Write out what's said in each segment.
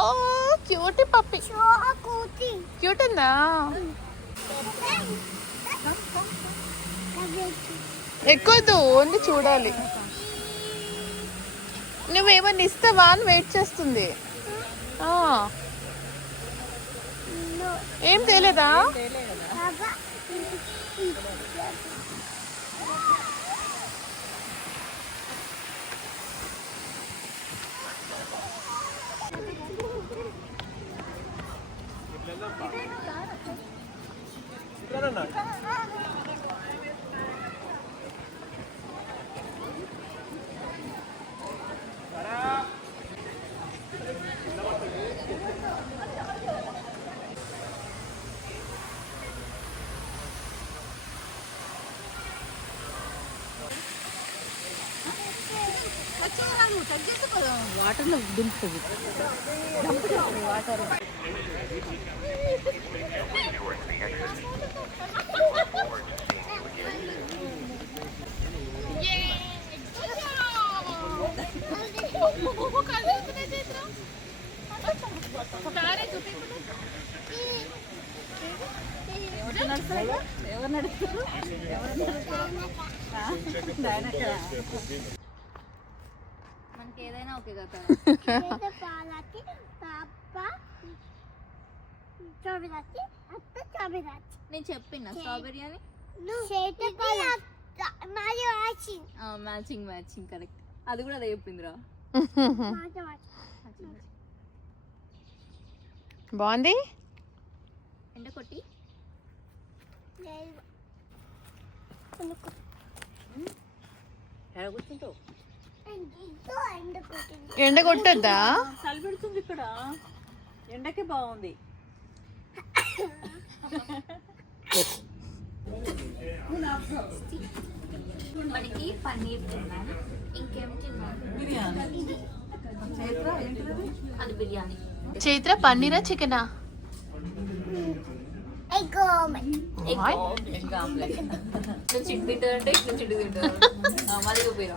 ఓ cute పప్పి. Cute ఉందా ఎక్కొద్దు only చూడాలి. నువ్వేమన్నా ఇస్తావా అని వెయిట్ చేస్తుంది. ఏం తేలేదా? ना ना వాటర్లో దింపుతుంది వాటర్ ఎవరు నడుస్తారు? ఎవరు నడుస్తారు? ఏదైనా ఓకే నేను చెప్పిన స్ట్రాబెరీ అని? మ్యాచింగ్. Matching correct. అది కూడా అదే చెప్పిందిరా. బాగుంది? ఎండ కొట్టి? ఎలా కూర్చుంటావు? ఎండ కొట్టింది. ఎండ కొట్టద్దా? చలి పెడుతుంది ఇక్కడ. ఎండకే బాగుంది. మనకి పన్నీర్ తిన్నాం. ఇంకేం తిన్నాం? అది బిర్యానీ. చైత్ర పన్నీరా చికెనా? చిట్టు తింటారంటే ఇట్లా చిట్టు తింటారు మళ్ళీ చూపిరా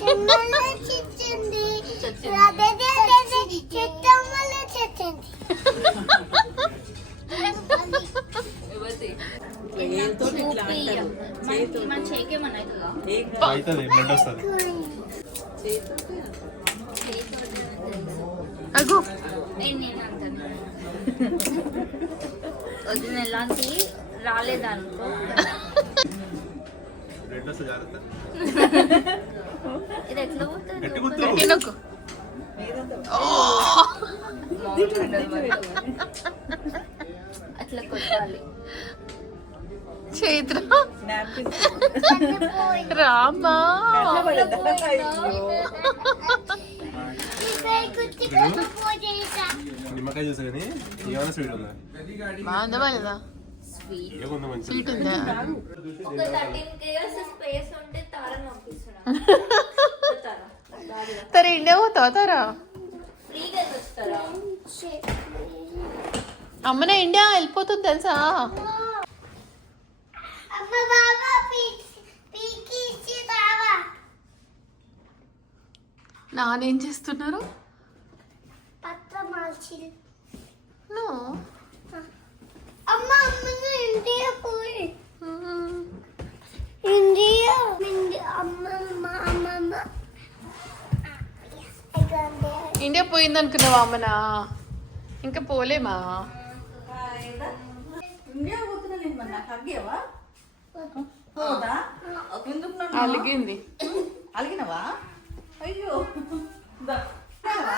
అవుతుందా బ్లడ్ వస్తుంది. అగు. వదిన ఎలాంటి? రాలేదనుకో. బ్లడ్ వస్తుంది జాగ్రత్త. ఇది ఎట్లా పోతుంది? గట్టి గుర్తు. అట్లా కొట్టాలి. చైత్ర రామా. నిమ్మకాయ చూసా కానీ ఏమైనా స్వీట్ ఉందా? బాగుందా స్వీట్ ఉందా? తర ఇండియా పోతావా తారా? ఫ్రీగా వస్తారా అమ్మనే ఇండియా వెళ్ళిపోతుంది తెలుసా అమ్మ బాబా పీకి ఇచ్చి రావా నానేం చేస్తున్నారు? పత్రం మార్చి నో అమ్మ అమ్మను ఇండియా పోయి. ఇండియా ఇండియా అమ్మమ్మ అమ్మమ్మ. ఇండియా పోయింది అనుకున్నావా అమ్మనా? ఇంకా పోలేమా? నన్ను? అలిగింది. అలిగినవా? అయ్యో దా. తిన్నావా?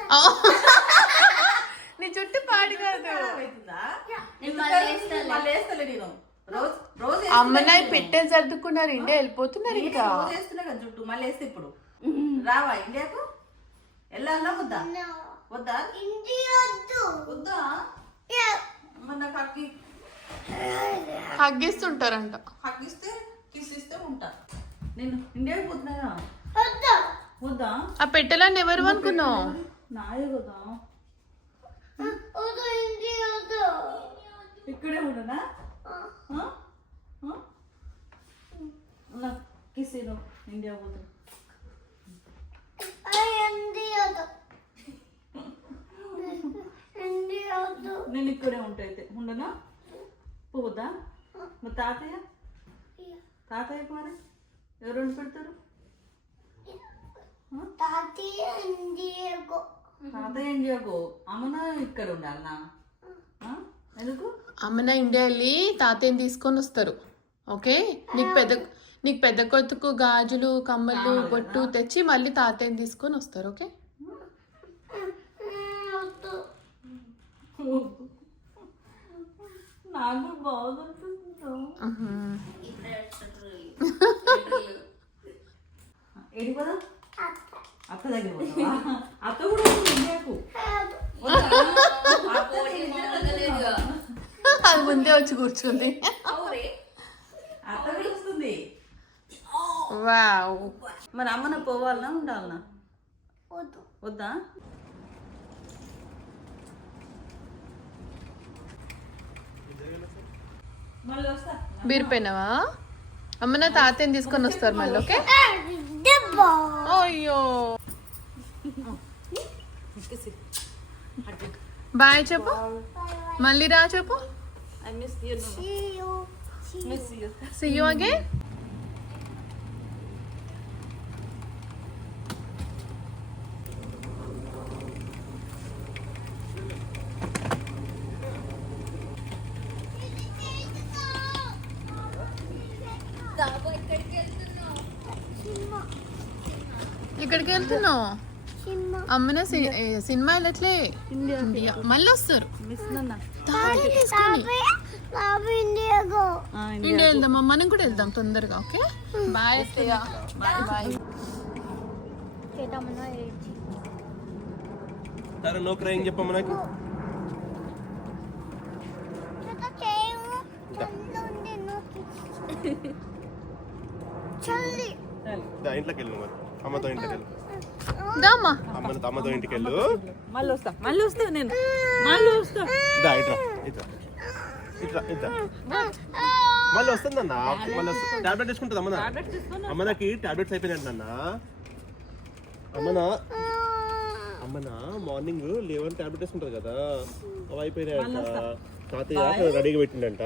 ఆ. నీ చుట్టూ పాడి కాదు ఖరాబ్ అవుతుందా? నేను మళ్ళీ నేను. అమ్మనాయి పెట్టే సర్దుకున్నారు ఇండియా వెళ్ళిపోతున్నారు నేను ఇంకా. జుట్టు మళ్ళీ వేస్తే ఇప్పుడు. రావా ఇండియాకు? వెళ్ళాలా వద్దా? వద్దా? ఇండియా వద్దు. వద్దా? హగ్గిస్తుంటారంట. హగ్గిస్తే కిస్ ఇస్తే ఉంటా. నేను ఇండియాకి పోతున్నాగా వద్దు. వద్దా? ఆ పెట్టెలని ఎవరు అనుకున్నావు? వద్దు ఇక్కడే ఉండనా? కిస్ ఇను ఇండియా పోతా. ఇంటి వద్దు ఇంటి వద్దు నేను ఇక్కడే ఉంటా అయితే. ఉండనా? పోవద్దా మరి తాతయ్య? తాతయ్య మరి? ఎవరు వండి పెడతారు? తాతయ్య తాతయ్య ఇండియాకు అమ్మన ఇక్కడ ఉండాలనా ఆ? ఎందుకు? అమ్మన ఇండియా వెళ్ళి తాతయ్యని తీసుకొని వస్తారు. ఓకే? నీకు పెద్ద నీకు పెద్ద కొత్తకు గాజులు కమ్మలు బొట్టు తెచ్చి మళ్ళీ తాతయ్యని తీసుకొని వస్తారు ఓకే? నాకు బాగా ఏడి పోదా అత్త దగ్గర పోతావా అత్త కూడా వస్తుంది ఇండియాకు అది ముందే వచ్చి కూర్చుంది. అత్త కూడా వస్తుంది వావ్. మరి అమ్మన పోవాలనా ఉండాలనా? వద్దు. బీరిపోయినావా అమ్మన తాతయ్యని తీసుకొని వస్తారు మళ్ళీ ఓకే? అయ్యో. బాయ్ చెప్పు మళ్ళీ రా చెప్పు I miss you See you. Miss you see you again ఇక్కడికి వెళ్తున్నావు సినిమా అమ్మన సినిమా వెళ్ళట్లే ఇండియా మళ్ళీ వస్తారు. ఇండియా వెళ్దాం. మనం కూడా వెళ్దాం తొందరగా ఓకే? బాయ్ అత్తయ్య. బాయ్ సరే నో క్రయింగ్ చెప్పమ్మ నాకు. చేత చేయము చల్లి ఉంది నోకి చల్లి దా, ఇంట్లోకి వెళ్ళు మరి అమ్మతో ఇంట్లోకి వెళ్ళు దామా అమ్మని అమ్మతో ఇంటికి వెళ్ళు మళ్ళీ వస్తా. మళ్ళీ వస్తా నేను. మళ్ళీ వస్తా. దా ఇట్రా ఇట్రా. ఇట్రా ఇట్రా మళ్ళీ వస్తుందన్న మళ్ళీ టాబ్లెట్ వేసుకుంటుంది అమ్మనా? అమ్మనకి టాబ్లెట్స్ అయిపోయినట్టు నాన్న అమ్మనా? అమ్మనా మార్నింగ్ లేవని టాబ్లెట్ వేసుకుంటుంది కదా. అవి అయిపోయినాయంట. తాతయ్య రెడీగా పెట్టిండంట.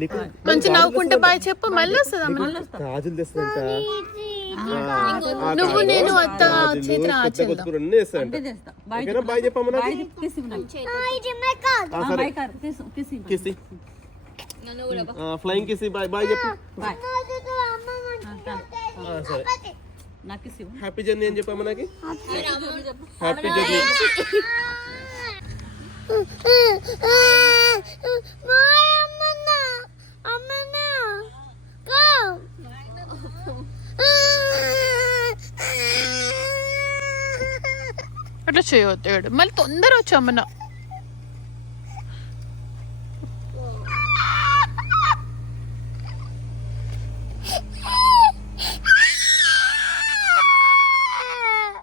నీకు మంచి నవ్వుకుంటే బాయ్ చెప్పు. మళ్ళీ వస్తుంది అమ్మ గాజులు తెస్తుందంట నువ్వు నేను అత్త చేతిన బాయ్ కిస్ బాయ్ ఫ్లయింగ్ కిసి బాయ్ బాయ్ చెప్పు సరే. హ్యాపీ జర్నీ అని చెప్పమ్మ నాకు హ్యాపీ జర్నీ మాయ అమ్మన్నా అట్లా చేయొద్దాడు మళ్ళీ తొందర వచ్చి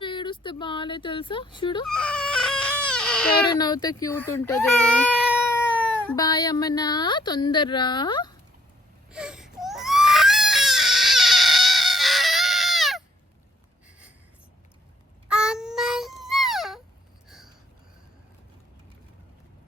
ఏడుస్తే బాగాలే తెలుసా? చూడు. సరే నవ్వుతే క్యూట్ ఉంటుంది. బాయ్ అమ్మనా తొందరరా.